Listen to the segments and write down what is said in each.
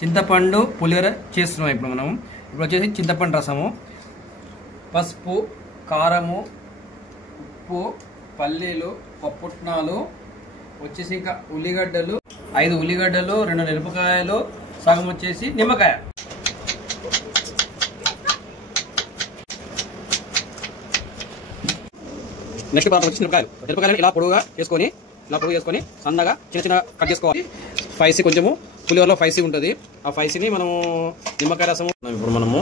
చింతపండు పులిహోర చేస్తున్నాం ఇప్పుడు మనం. ఇప్పుడు వచ్చేసి చింతపండు రసము, పసుపు, కారము, ఉప్పు, పల్లీలు, పప్పుట్నాలు, వచ్చేసి ఇంకా ఉల్లిగడ్డలు, 5 ఉల్లిగడ్డలు, 2 మిరపకాయలు, సగం వచ్చేసి నిమ్మకాయ. నెక్స్ట్ పాత్ర వచ్చి మిరపకాయలను ఇలా పొడుగుగా చేసుకొని సన్నగా చిన్న కట్ చేసుకోవాలి. స్పైసీ కొంచెము పులిహోరలో స్పైసీ ఉంటుంది. ఆ స్పైసీని మనము నిమ్మకాయ రసము ఇప్పుడు మనము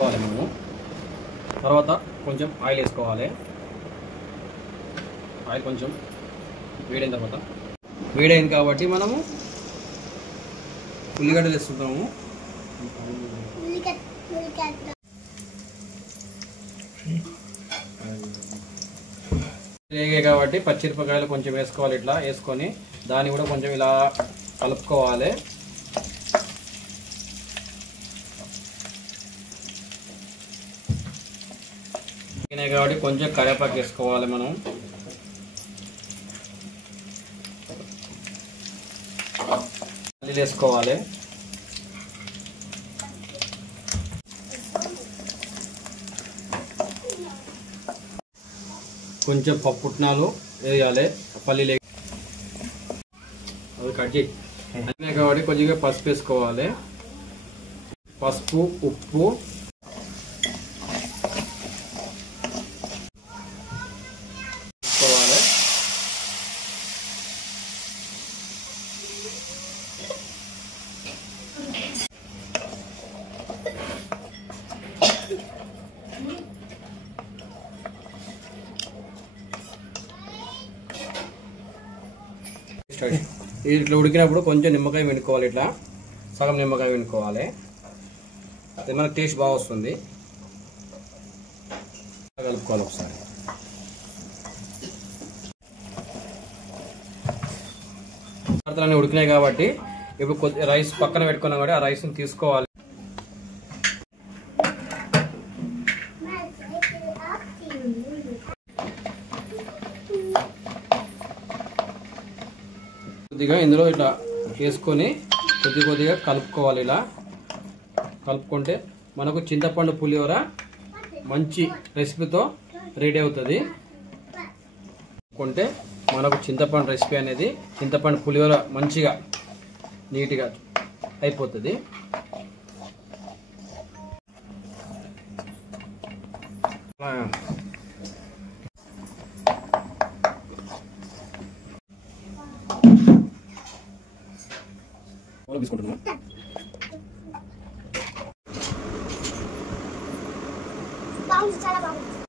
మనము తర్వాత కొంచెం ఆయిల్ వేసుకోవాలి. ఆయిల్ కొంచెం వేడైంది కాబట్టి మనము ఉల్లిగడ్డలు వేసుకుంటాము. వేగే కాబట్టి పచ్చిమిరపకాయలు కొంచెం వేసుకోవాలి. ఇట్లా వేసుకొని దాన్ని కూడా కొంచెం ఇలా కలుపుకోవాలి. కాబట్టి కొంచెం కరివేపాకు వేసుకోవాలి. మనం పల్లీలు వేసుకోవాలి. కొంచెం పప్పుట్నాలు వేయాలి. పల్లీలు అవి కట్ చేయి కాబట్టి కొంచెంగా పసుపు వేసుకోవాలి. పసుపు, ఉప్పు, వేసుకోవాలి. ఇట్లా ఉడికినప్పుడు కొంచెం నిమ్మకాయ పిండుకోవాలి. ఇట్లా సగం నిమ్మకాయ పిండుకోవాలి. అది మనకు టేస్ట్ బాగా వస్తుంది. కలుపుకోవాలి ఒకసారి. పదార్థాలన్నీ ఉడికినాయి కాబట్టి ఇప్పుడు కొద్ది రైస్ పక్కన పెట్టుకున్నాం కాబట్టి ఆ రైస్ని తీసుకోవాలి. కొద్దిగా ఇందులో ఇట్లా వేసుకొని కొద్దిగా కలుపుకోవాలి. ఇలా కలుపుకుంటే మనకు చింతపండు పులిహోర మంచి రెసిపీతో రెడీ అవుతుంది. కొంటే మనకు చింతపండు రెసిపీ అనేది చింతపండు పులిహోర మంచిగా నీట్గా అయిపోతుంది. తీసుకుంటున్నా బాగుంది, చాలా బాగుంది.